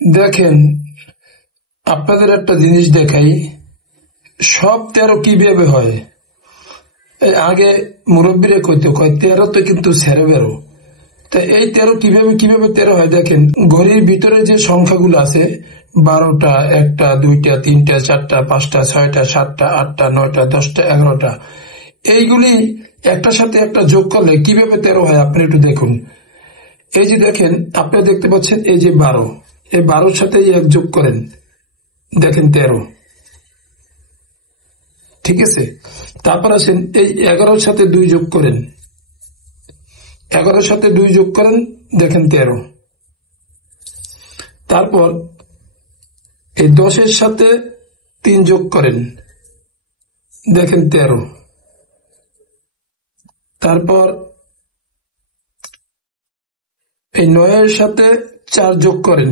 দেখেন, আপনাদের একটা জিনিস দেখাই, সব 13 কিভাবে হয়। এই আগে মুরব্বীরা কইতো, কয় 13 তো কিন্তু ছেড়ে বেরো। তা এই 13 কিভাবে কিভাবে 13 হয় দেখেন, ঘড়ির ভিতরে যে সংখ্যাগুলো আছে, 12টা, 1টা, 2টা, 3টা, 4টা, 5টা, 6টা, 7টা, 8টা, 9টা, 10টা, 11টা, এইগুলি একটার সাথে একটা যোগ করলে কিভাবে 13 হয় আপনি একটু দেখুন। এই যে দেখেন, আপনি দেখতে পাচ্ছেন এই যে 12, এই 12-র সাথে এক যোগ করেন, দেখেন 13। ঠিক আছে, তারপর আসেন এই 11-র সাথে 2 যোগ করেন, 11-র সাথে 2 যোগ করেন, দেখেন 13। তারপর এই 10-এর সাথে 3 যোগ করেন, দেখেন 13। তারপর এই 9-এর সাথে 4 যোগ করেন,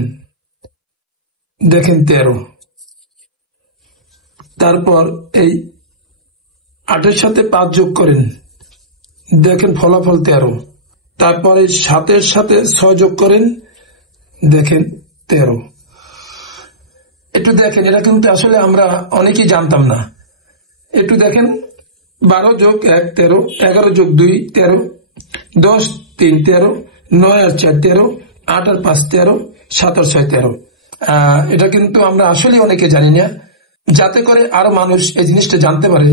দেখেন 13। তারপর এই 8-এর সাথে 5 যোগ করেন, দেখেন ফলাফল 13। তারপর এই 7-এর সাথে 6 যোগ করেন, দেখেন 13। একটু দেখেন, এটা কিন্তু আসলে আমরা অনেকেই জানতাম না। একটু দেখেন, 12 যোগ 1 13, 11 যোগ 2 13, 10 3 13, 9 আর 4 13, 8 আর 5 13, 7 আর 6 13। এটা কিন্তু আমরা আসলে অনেকে জানি না। যাতে করে আরো মানুষ এই জিনিসটা জানতে পারে,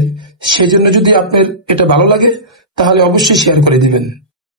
সেই জন্য যদি আপনার এটা ভালো লাগে তাহলে অবশ্যই শেয়ার করে দিবেন।